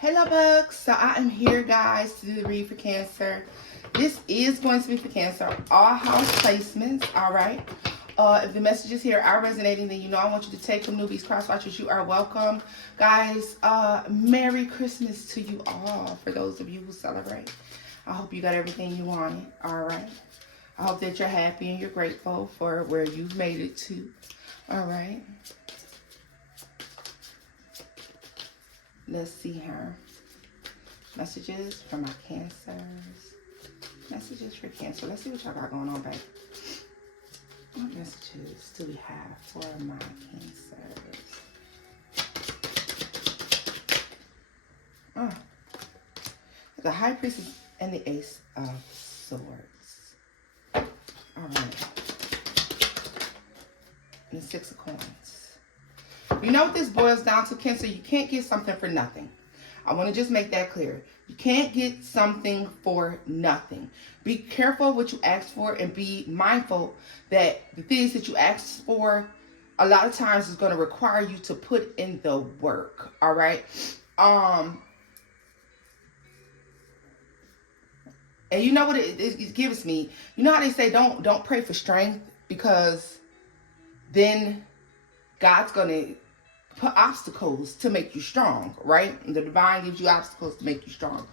Hello, bugs. So I am here, guys, to do the read for Cancer. This is going to be for Cancer, all house placements. All right. If the messages here are resonating, then you know I want you to take them. Newbies, cross watchers, you are welcome, guys. Merry Christmas to you all. For those of you who celebrate, I hope you got everything you wanted. All right. I hope that you're happy and you're grateful for where you've made it to. All right. Let's see her. Messages for my Cancers. Messages for Cancer. Let's see what y'all got going on, babe. What messages do we have for my Cancers? Oh. The High Priestess and the Ace of Swords. All right. And the Six of Coins. You know what this boils down to, Cancer? You can't get something for nothing. I want to just make that clear. You can't get something for nothing. Be careful what you ask for and be mindful that the things that you ask for a lot of times is going to require you to put in the work. All right. And you know what it gives me? You know how they say don't pray for strength, because then God's going to put obstacles to make you strong, right? And the divine gives you obstacles to make you strong.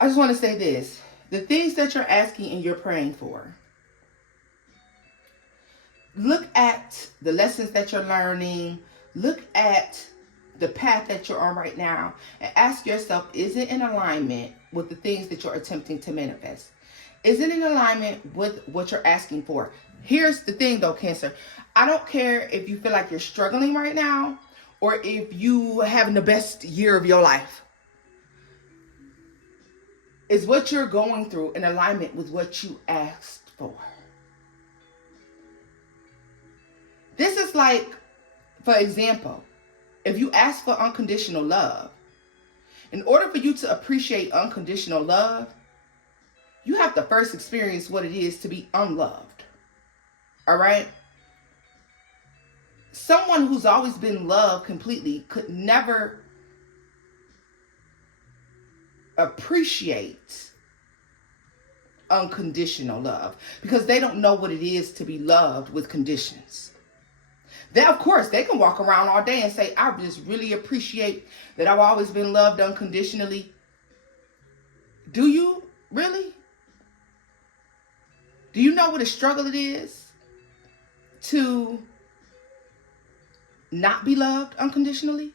I just want to say this. The things that you're asking and you're praying for, look at the lessons that you're learning. Look at the path that you're on right now and ask yourself, is it in alignment with the things that you're attempting to manifest? Is it in alignment with what you're asking for? Here's the thing though, Cancer. I don't care if you feel like you're struggling right now or if you are having the best year of your life. Is what you're going through in alignment with what you asked for? This is like, for example, if you ask for unconditional love, in order for you to appreciate unconditional love, you have to first experience what it is to be unloved. All right? Someone who's always been loved completely could never appreciate unconditional love because they don't know what it is to be loved with conditions. Then, of course, they can walk around all day and say, I just really appreciate that I've always been loved unconditionally. Do you really? Do you know what a struggle it is to not be loved unconditionally?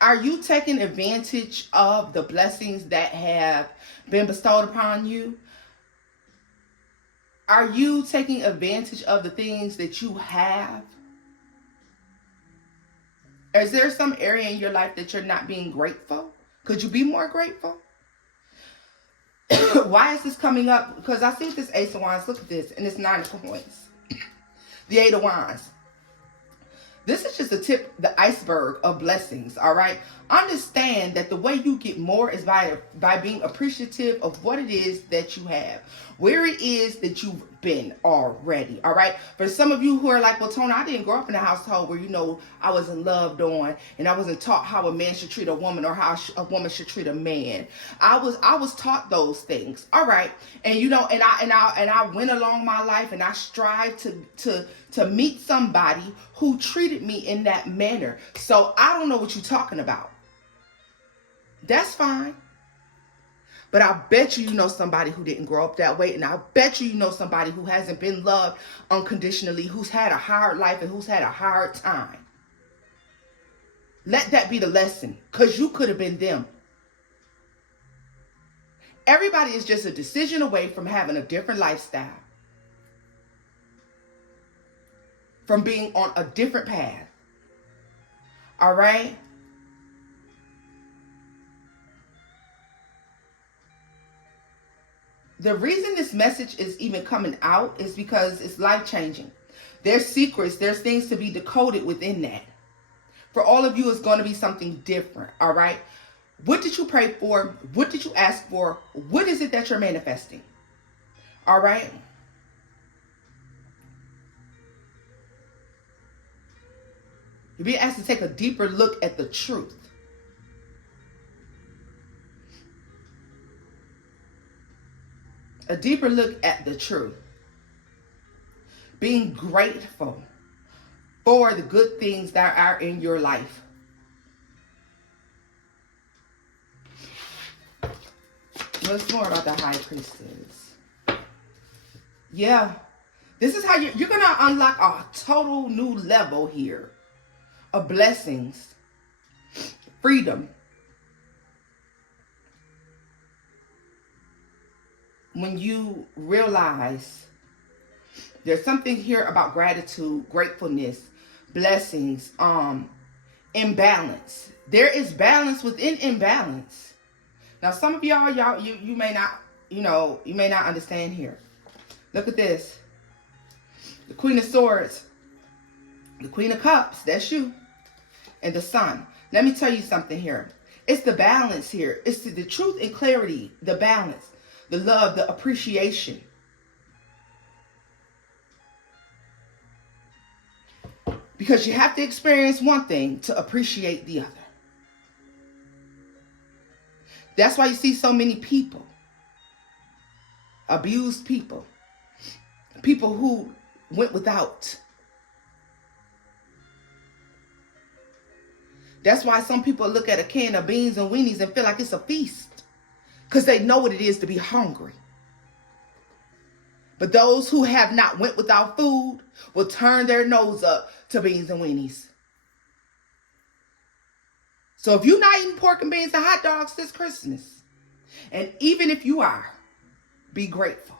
Are you taking advantage of the blessings that have been bestowed upon you? Are you taking advantage of the things that you have? Is there some area in your life that you're not being grateful? Could you be more grateful? Why is this coming up? Because I see this Ace of Wands. Look at this. And it's 9 of Coins. The 8 of Wands. This is just the iceberg of blessings, all right? Understand that the way you get more is by being appreciative of what it is that you have, where it is that you've been already, all right? For some of you who are like, well, Tony, I didn't grow up in a household where, I wasn't loved on and I wasn't taught how a man should treat a woman or how a woman should treat a man. I was taught those things, all right? And, and I went along my life and I strive to meet somebody who treated me in that manner. So I don't know what you're talking about. That's fine. But I bet you know somebody who didn't grow up that way. And I bet you know somebody who hasn't been loved unconditionally, who's had a hard life and who's had a hard time. Let that be the lesson, because you could have been them. Everybody is just a decision away from having a different lifestyle, from being on a different path. All right? The reason this message is even coming out is because it's life-changing. There's secrets. There's things to be decoded within that. For all of you, it's going to be something different, all right? What did you pray for? What did you ask for? What is it that you're manifesting? All right? You're being asked to take a deeper look at the truth. A deeper look at the truth. Being grateful for the good things that are in your life. What's more about the high priestess? Yeah. This is how you're going to unlock a total new level here of blessings, freedom. When you realize there's something here about gratitude, gratefulness, blessings, imbalance. There is balance within imbalance. Now, some of y'all you may not, you may not understand here. Look at this. The Queen of Swords, the Queen of Cups, that's you, and the Sun. Let me tell you something here. It's the balance here. It's the truth and clarity, the balance, the love, the appreciation. Because you have to experience one thing to appreciate the other. That's why you see so many people, abused people, people who went without. That's why some people look at a can of beans and weenies and feel like it's a feast, because they know what it is to be hungry. But those who have not went without food will turn their nose up to beans and weenies. So if you're not eating pork and beans and hot dogs this Christmas, and even if you are, be grateful.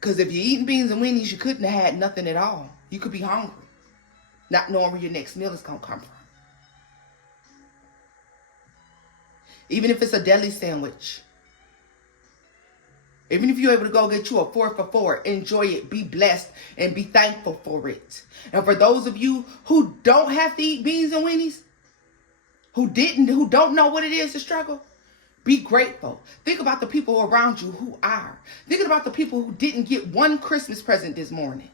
Because if you're eating beans and weenies, you couldn't have had nothing at all. You could be hungry, not knowing where your next meal is going to come from. Even if it's a deli sandwich. Even if you're able to go get you a 4 for $4, enjoy it, be blessed, and be thankful for it. And for those of you who don't have to eat beans and weenies, who don't know what it is to struggle, be grateful. Think about the people around you who are. Think about the people who didn't get one Christmas present this morning.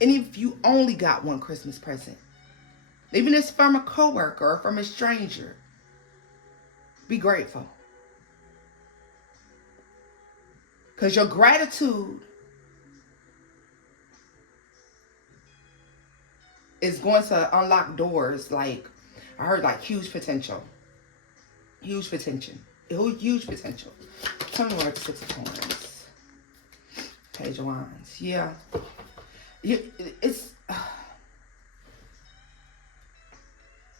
And if you only got one Christmas present, even if it's from a coworker or from a stranger, be grateful. Because your gratitude is going to unlock doors like, I heard, like huge potential. Huge potential. Huge potential. Tell me what the Six of Coins. Page of Wands. Yeah. It's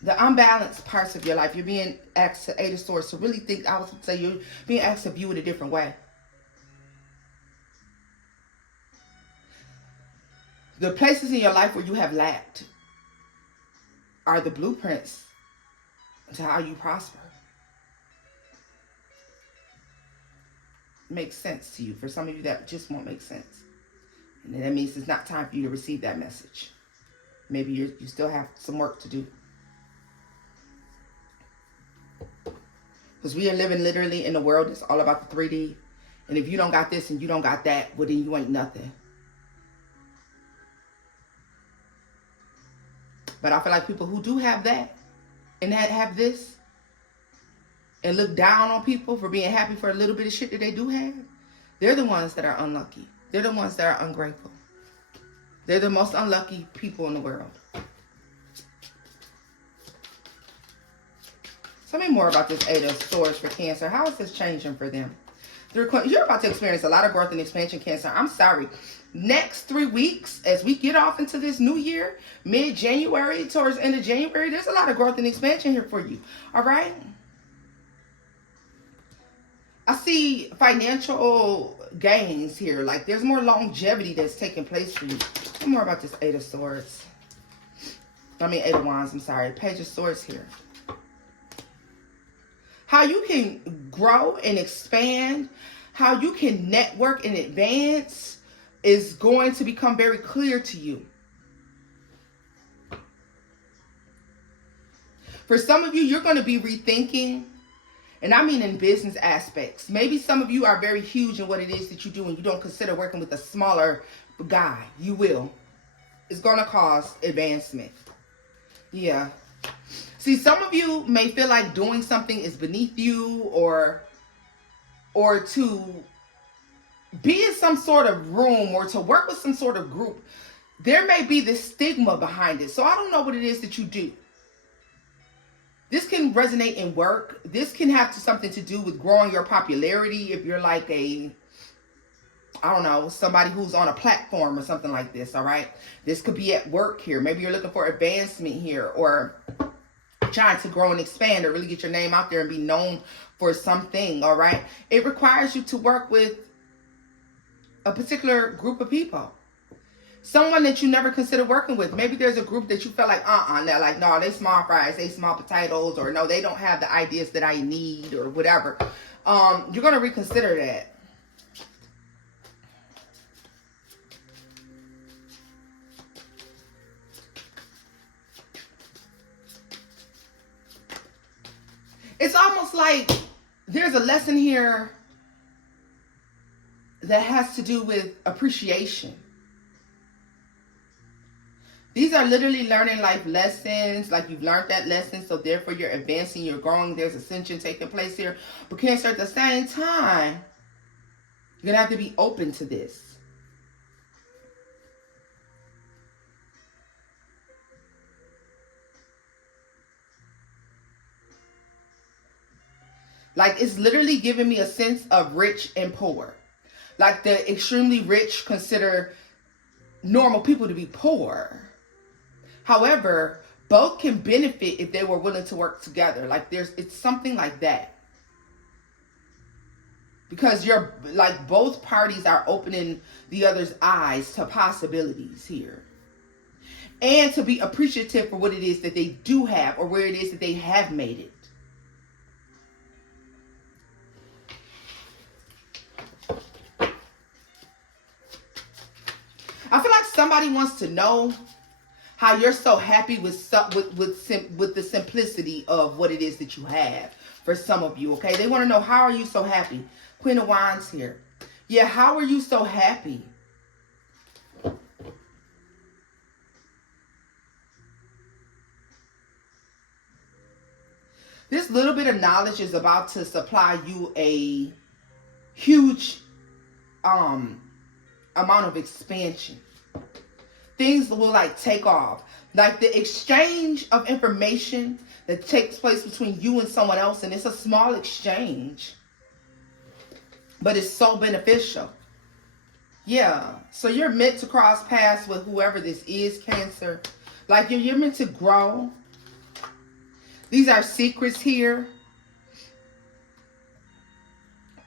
the unbalanced parts of your life. You're being asked to Eight of Swords to really think. I would say you're being asked to view it a different way. The places in your life where you have lacked are the blueprints to how you prosper. Makes sense to you. For some of you, that just won't make sense. And that means it's not time for you to receive that message. Maybe you still have some work to do. Because we are living literally in a world that's all about the 3D. And if you don't got this and you don't got that, well, then you ain't nothing. But I feel like people who do have that and that have this and look down on people for being happy for a little bit of shit that they do have, they're the ones that are unlucky. They're the ones that are ungrateful. They're the most unlucky people in the world. Tell me more about this Eight of Swords for Cancer. How is this changing for them? You're about to experience a lot of growth and expansion, Cancer. I'm sorry. Next 3 weeks, as we get off into this new year, mid-January, towards end of January, there's a lot of growth and expansion here for you. All right? I see financial gains here. Like there's more longevity that's taking place for you. Tell me more about this Eight of Swords. Eight of Wands, I'm sorry. Page of Swords here. How you can grow and expand, how you can network and advance is going to become very clear to you. For some of you, you're going to be rethinking, and I mean in business aspects. Maybe some of you are very huge in what it is that you do and you don't consider working with a smaller guy. You will. It's going to cause advancement. Yeah. See, some of you may feel like doing something is beneath you, or to be in some sort of room or to work with some sort of group. There may be this stigma behind it. So I don't know what it is that you do. This can resonate in work. This can have something to do with growing your popularity. If you're like I don't know, somebody who's on a platform or something like this, all right? This could be at work here. Maybe you're looking for advancement here, or trying to grow and expand or really get your name out there and be known for something, all right? It requires you to work with a particular group of people. Someone that you never considered working with. Maybe there's a group that you felt like, they're like, no, they small fries, they small potatoes, or no, they don't have the ideas that I need, or whatever. You're going to reconsider that. It's almost like there's a lesson here that has to do with appreciation. These are literally learning life lessons, like you've learned that lesson, so therefore you're advancing, you're growing, there's ascension taking place here. But Cancer, at the same time, you're going to have to be open to this. Like, it's literally giving me a sense of rich and poor. Like, the extremely rich consider normal people to be poor. However, both can benefit if they were willing to work together. Like, it's something like that. Because you're like, both parties are opening the other's eyes to possibilities here. And to be appreciative for what it is that they do have, or where it is that they have made it. I feel like somebody wants to know how you're so happy with the simplicity of what it is that you have. For some of you, okay? They want to know, how are you so happy? Queen of Wands here. Yeah, how are you so happy? This little bit of knowledge is about to supply you a huge amount of expansion. Things will like take off. Like the exchange of information that takes place between you and someone else, and it's a small exchange, but it's so beneficial. Yeah, so you're meant to cross paths with whoever this is, Cancer. Like you're meant to grow. These are secrets here.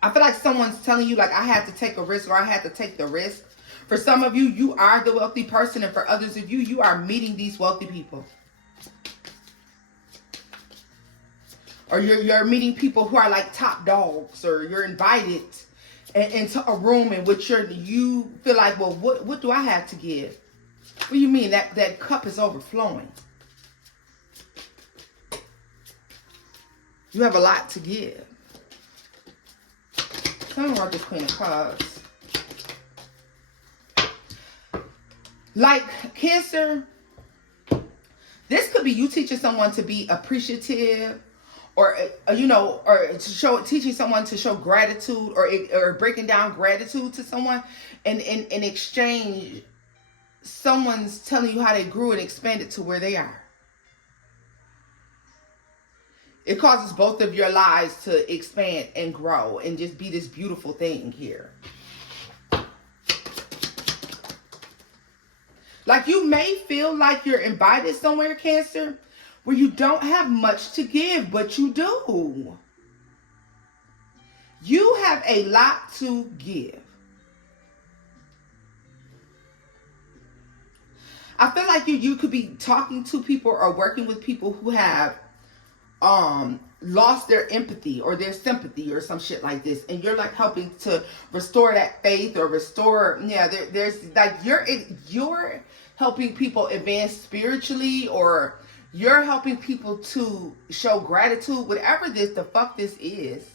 I feel like someone's telling you, like, I had to take a risk, or I had to take the risk. For some of you, you are the wealthy person, and for others of you, you are meeting these wealthy people. Or you're meeting people who are like top dogs, or you're invited into a room in which you feel like, well, what do I have to give? What do you mean? That cup is overflowing. You have a lot to give. Tell me about this Queen of Cups. Like, Cancer, this could be you teaching someone to be appreciative, or teaching someone to show gratitude, or breaking down gratitude to someone, and in exchange, someone's telling you how they grew and expanded to where they are. It causes both of your lives to expand and grow and just be this beautiful thing here. Like, you may feel like you're invited somewhere, Cancer, where you don't have much to give, but you do. You have a lot to give. I feel like you could be talking to people or working with people who have lost their empathy or their sympathy or some shit like this, and you're like helping to restore that faith, or restore, there's like you're helping people advance spiritually, or you're helping people to show gratitude, whatever the fuck this is.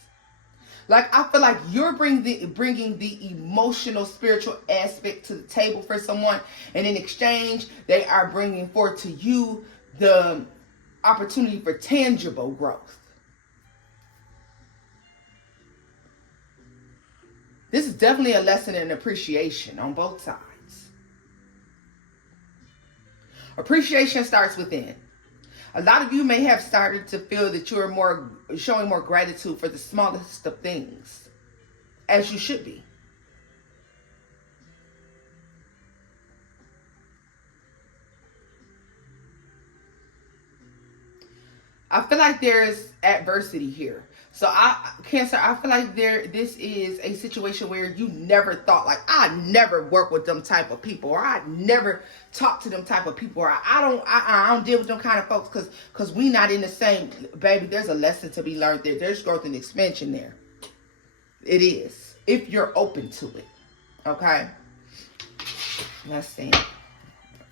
Like, I feel like you're bringing the emotional, spiritual aspect to the table for someone. And in exchange, they are bringing forth to you the opportunity for tangible growth. This is definitely a lesson in appreciation on both sides. Appreciation starts within. A lot of you may have started to feel that you're showing more gratitude for the smallest of things, as you should be. I feel like there's adversity here. So Cancer, I feel like this is a situation where you never thought, like, I never work with them type of people, or I never talk to them type of people, or I don't deal with them kind of folks because we not in the same. Baby, there's a lesson to be learned there. There's growth and expansion there. It is, if you're open to it. Okay. Let's see.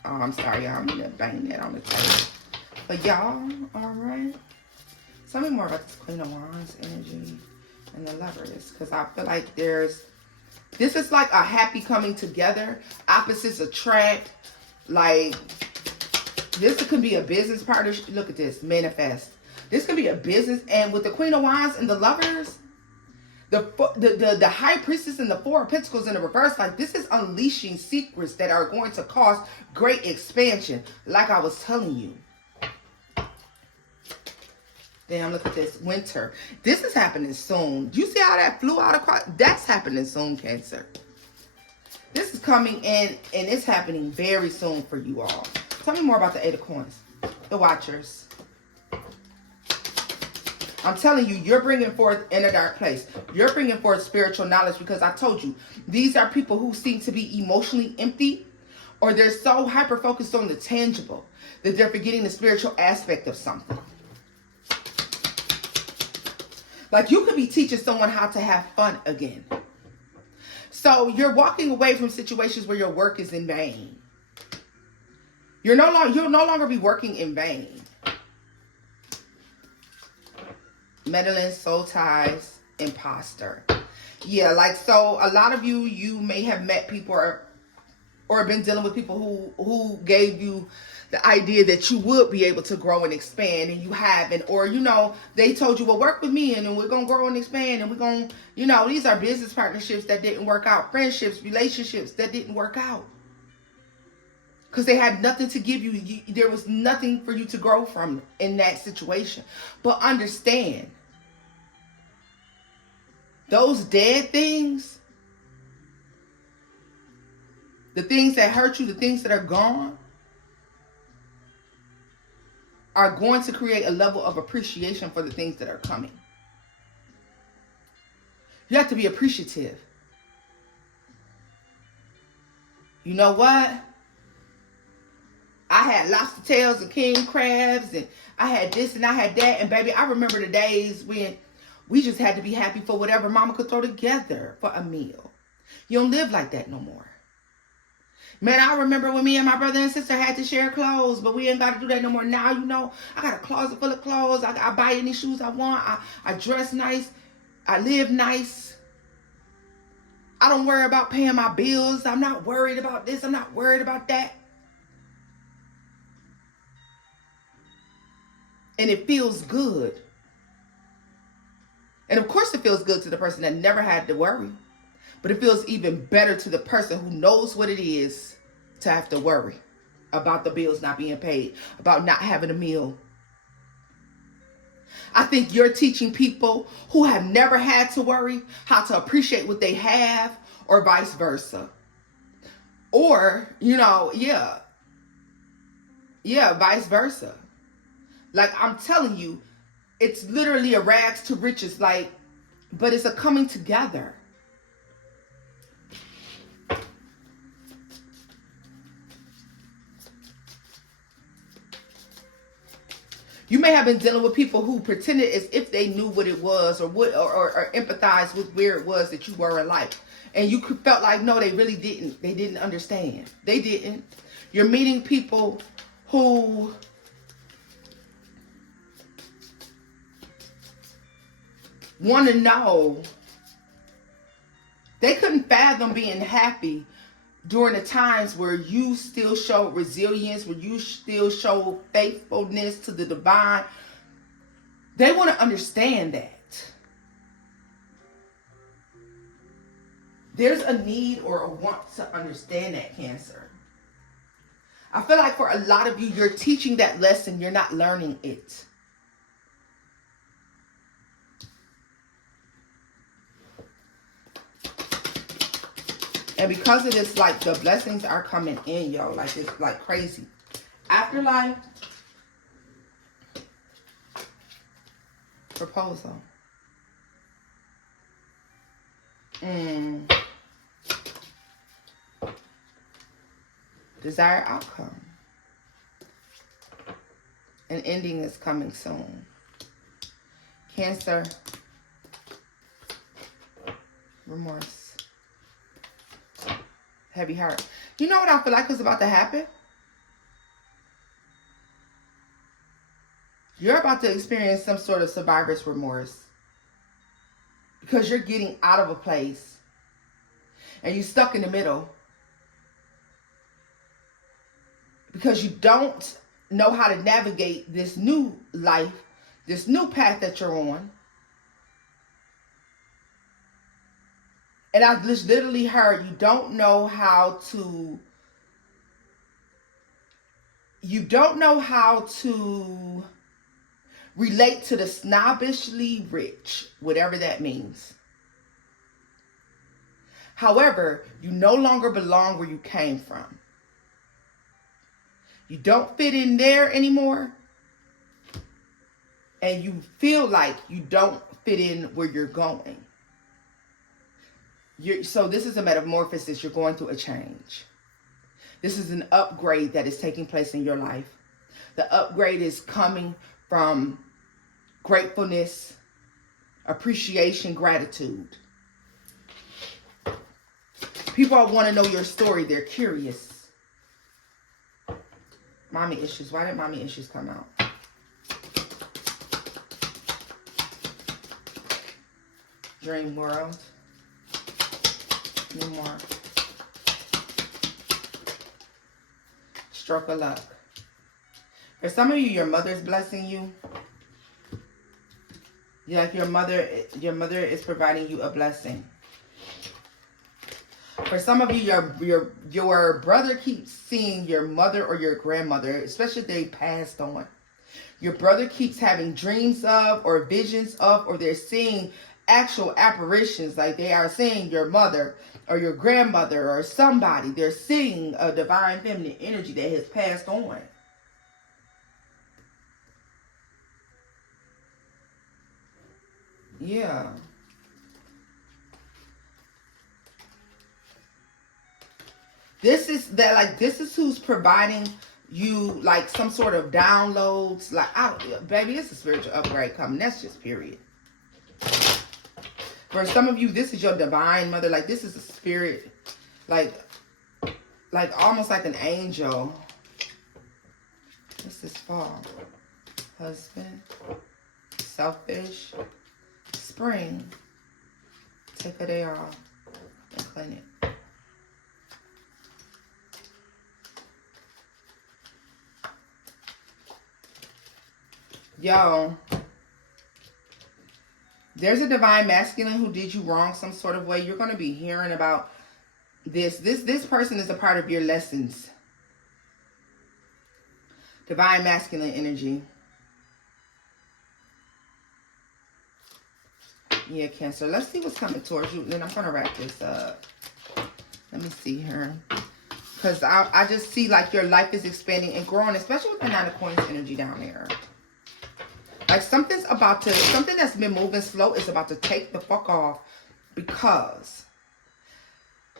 Oh, I'm sorry, y'all. I'm gonna bang that on the table. But y'all, all right. Tell me more about this Queen of Wands energy and the Lovers, because I feel like this is like a happy coming together. Opposites attract. Like, this could be a business partnership. Look at this, manifest. This could be a business, and with the Queen of Wands and the Lovers, the High Priestess and the Four of Pentacles in the reverse, like, this is unleashing secrets that are going to cause great expansion, like I was telling you. Damn, look at this. Winter. This is happening soon. Do you see how that flew out across? That's happening soon, Cancer. This is coming in, and it's happening very soon for you all. Tell me more about the Eight of Coins. The Watchers. I'm telling you, you're bringing forth in a dark place. You're bringing forth spiritual knowledge, because I told you, these are people who seem to be emotionally empty, or they're so hyper-focused on the tangible that they're forgetting the spiritual aspect of something. Like, you could be teaching someone how to have fun again. So you're walking away from situations where your work is in vain. You'll no longer be working in vain. Meddling, soul ties, imposter. Yeah, like, so a lot of you may have met people or been dealing with people who gave you the idea that you would be able to grow and expand, and you haven't. Or, they told you, well, work with me and then we're going to grow and expand, and we're going to, these are business partnerships that didn't work out, friendships, relationships that didn't work out. Because they had nothing to give you. There was nothing for you to grow from in that situation. But understand, those dead things, the things that hurt you, the things that are gone, are going to create a level of appreciation for the things that are coming. You have to be appreciative. You know what? I had lobster tails and king crabs, and I had this and I had that. And baby, I remember the days when we just had to be happy for whatever mama could throw together for a meal. You don't live like that no more. Man, I remember when me and my brother and sister had to share clothes, but we ain't got to do that no more. Now, I got a closet full of clothes. I buy any shoes I want. I dress nice. I live nice. I don't worry about paying my bills. I'm not worried about this. I'm not worried about that. And it feels good. And of course it feels good to the person that never had to worry. But it feels even better to the person who knows what it is to have to worry about the bills not being paid, about not having a meal. I think you're teaching people who have never had to worry how to appreciate what they have, or vice versa. Or, vice versa. Like, I'm telling you, it's literally a rags to riches, but it's a coming together. You may have been dealing with people who pretended as if they knew what it was, or empathized with where it was that you were in life. And you felt like, no, they really didn't. They didn't understand. They didn't. You're meeting people who want to know They couldn't fathom being happy during the times where you still showed resilience, where you still showed faithfulness to the divine. They want to understand that. There's a need or a want to understand that, Cancer. I feel like for a lot of you, you're teaching that lesson, you're not learning it. And because of this, like, the blessings are coming in, yo. Like, it's like crazy. Afterlife. Proposal. Desired outcome. An ending is coming soon. Cancer. Remorse. Heavy heart. You know what I feel like is about to happen? You're about to experience some sort of survivor's remorse. Because you're getting out of a place. And you're stuck in the middle. Because you don't know how to navigate this new life. This new path that you're on. And I just literally heard you don't know how to relate to the snobbishly rich, whatever that means. However, you no longer belong where you came from. You don't fit in there anymore. And you feel like you don't fit in where you're going. So this is a metamorphosis. You're going through a change. This is an upgrade that is taking place in your life. The upgrade is coming from gratefulness, appreciation, gratitude. People want to know your story. They're curious. Mommy issues. Why did mommy issues come out? Dream world. No more. Stroke of luck. For some of you, your mother's blessing you. Like your mother is providing you a blessing. For some of you, your brother keeps seeing your mother or your grandmother, especially if they passed on. Your brother keeps having dreams of or visions of, or they're seeing actual apparitions, like they are seeing your mother or your grandmother or somebody. They're seeing a divine feminine energy that has passed on. Yeah. This is who's providing you like some sort of downloads. Like, baby, it's a spiritual upgrade coming. That's just period. For some of you, this is your divine mother. Like, this is a spirit, like almost like an angel. What's this for? Husband, selfish, spring. Take a day off and clean it. Yo, there's a divine masculine who did you wrong some sort of way. You're going to be hearing about this. This person is a part of your lessons. Divine masculine energy. Yeah, Cancer. Let's see what's coming towards you. Then I'm going to wrap this up. Let me see here. Because I just see like your life is expanding and growing, especially with the Nine of Coins energy down there. Like something that's been moving slow is about to take the fuck off, because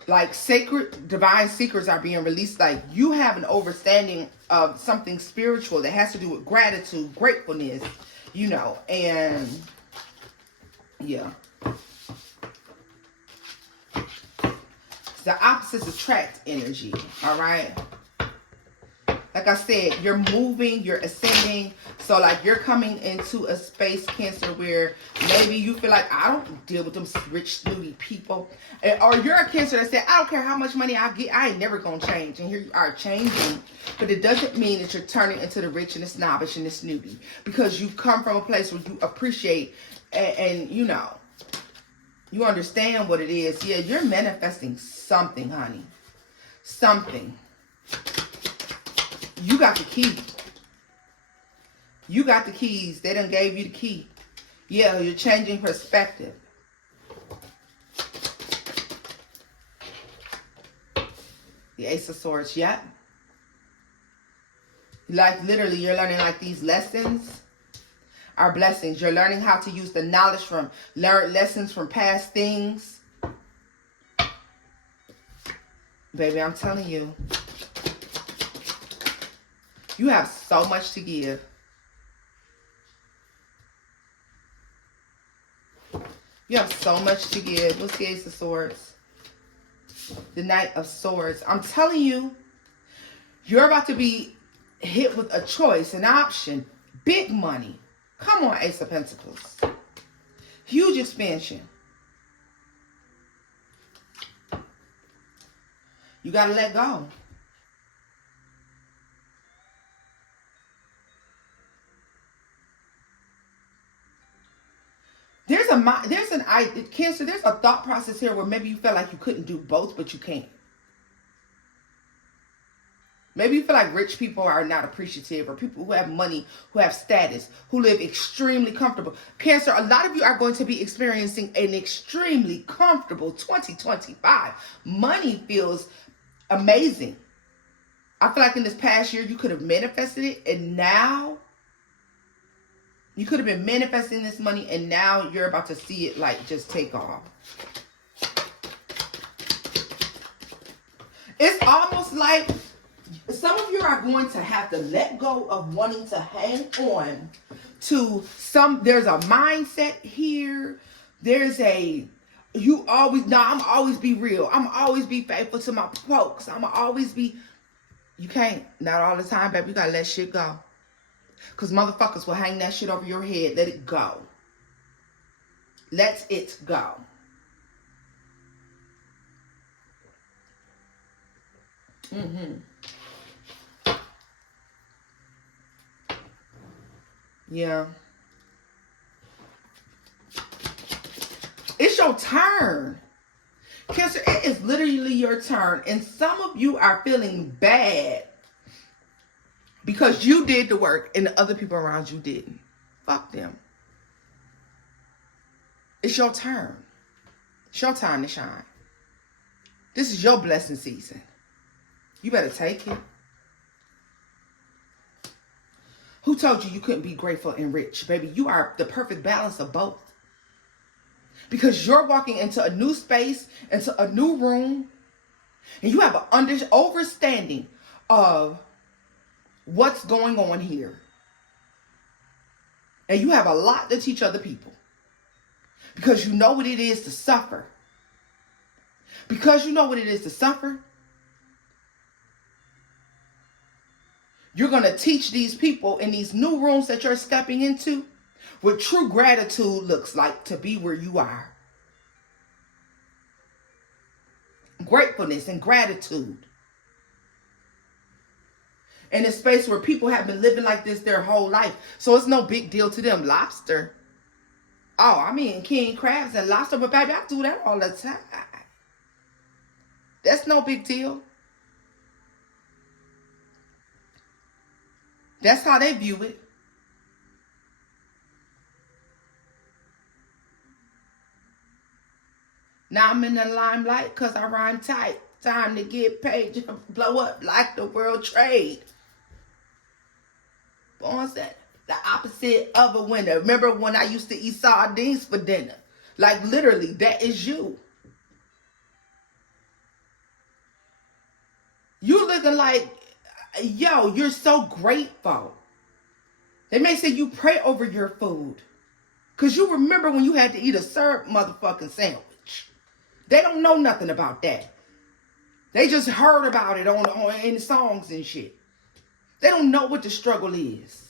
like sacred divine secrets are being released. Like you have an understanding of something spiritual that has to do with gratitude, gratefulness, you know, and yeah. The opposites attract energy, all right? Like I said, you're moving, you're ascending. So like you're coming into a space, Cancer, where maybe you feel like, I don't deal with them rich, snooty people. Or you're a Cancer that said, I don't care how much money I get, I ain't never gonna change. And here you are changing. But it doesn't mean that you're turning into the rich and the snobbish and the snooty. Because you come from a place where you appreciate and you know, you understand what it is. Yeah, you're manifesting something, honey. Something. You got the key. You got the keys. They done gave you the key. Yeah, you're changing perspective. The Ace of Swords, yeah. Like literally, you're learning like these lessons are blessings. You're learning how to use the knowledge from learned lessons from past things. Baby, I'm telling you. You have so much to give. You have so much to give. What's the Ace of Swords? The Knight of Swords. I'm telling you, you're about to be hit with a choice, an option. Big money. Come on, Ace of Pentacles. Huge expansion. You got to let go. Cancer, there's a thought process here where maybe you felt like you couldn't do both, but you can't. Maybe you feel like rich people are not appreciative, or people who have money, who have status, who live extremely comfortable. Cancer, a lot of you are going to be experiencing an extremely comfortable 2025. Money feels amazing. I feel like in this past year, you could have manifested it, and now you could have been manifesting this money, and now you're about to see it like just take off. It's almost like some of you are going to have to let go of wanting to hang on to there's a mindset here. There's I'm always be real. I'm always be faithful to my folks. I'm always be, you can't, not all the time, baby. You gotta let shit go. Because motherfuckers will hang that shit over your head. Let it go. Let it go. Yeah. It's your turn. Cancer, it is literally your turn. And some of you are feeling bad because you did the work and the other people around you didn't. Fuck them. It's your turn. It's your time to shine. This is your blessing season. You better take it. Who told you couldn't be grateful and rich? Baby, you are the perfect balance of both. Because you're walking into a new space, into a new room, and you have an understanding of what's going on here. And you have a lot to teach other people. Because you know what it is to suffer. Because you know what it is to suffer, you're going to teach these people in these new rooms that you're stepping into what true gratitude looks like to be where you are. Gratefulness and gratitude. In a space where people have been living like this their whole life. So it's no big deal to them. Lobster. Oh, I mean king crabs and lobster. But baby, I do that all the time. That's no big deal. That's how they view it. Now I'm in the limelight because I rhyme tight. Time to get paid. Just blow up like the world trade. What's that? The opposite of a winner. Remember when I used to eat sardines for dinner? Like literally, that is you. You looking like, yo, you're so grateful. They may say you pray over your food. Because you remember when you had to eat a syrup motherfucking sandwich. They don't know nothing about that. They just heard about it on in songs and shit. They don't know what the struggle is.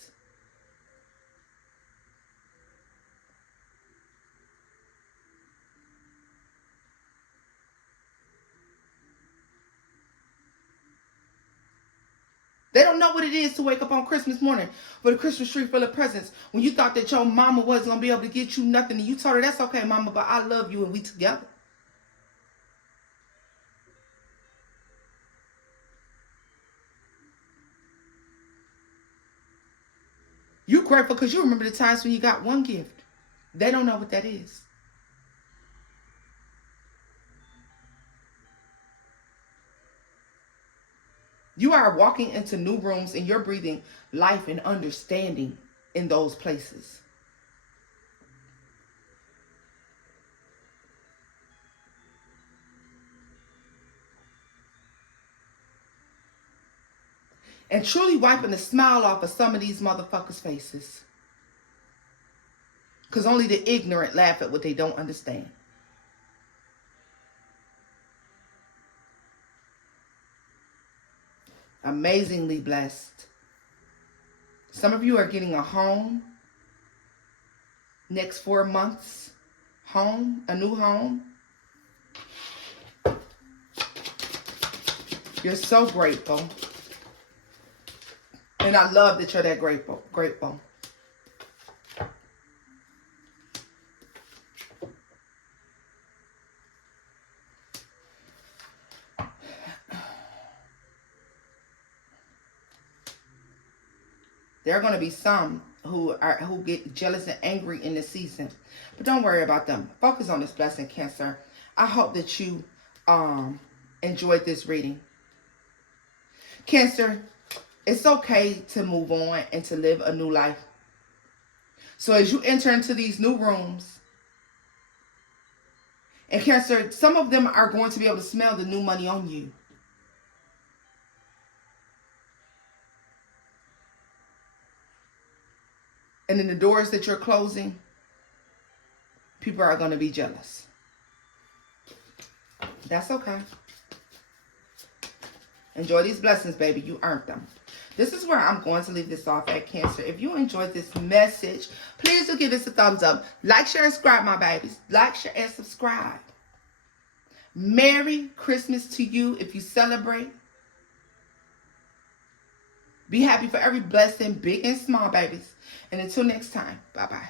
They don't know what it is to wake up on Christmas morning with a Christmas tree full of presents when you thought that your mama wasn't going to be able to get you nothing. And you told her, that's okay, mama, but I love you and we together. You grateful because you remember the times when you got one gift. They don't know what that is. You are walking into new rooms and you're breathing life and understanding in those places. And truly wiping the smile off of some of these motherfuckers' faces. Because only the ignorant laugh at what they don't understand. Amazingly blessed. Some of you are getting a home. Next 4 months. Home. A new home. You're so grateful. And I love that you're that grateful. There are going to be some who get jealous and angry in this season. But don't worry about them. Focus on this blessing, Cancer. I hope that you enjoyed this reading. Cancer, it's okay to move on and to live a new life. So as you enter into these new rooms, and Cancer, some of them are going to be able to smell the new money on you. And in the doors that you're closing, people are going to be jealous. That's okay. Enjoy these blessings, baby. You earned them. This is where I'm going to leave this off at, Cancer. If you enjoyed this message, please do give this a thumbs up. Like, share, and subscribe, my babies. Like, share, and subscribe. Merry Christmas to you if you celebrate. Be happy for every blessing, big and small, babies. And until next time, bye-bye.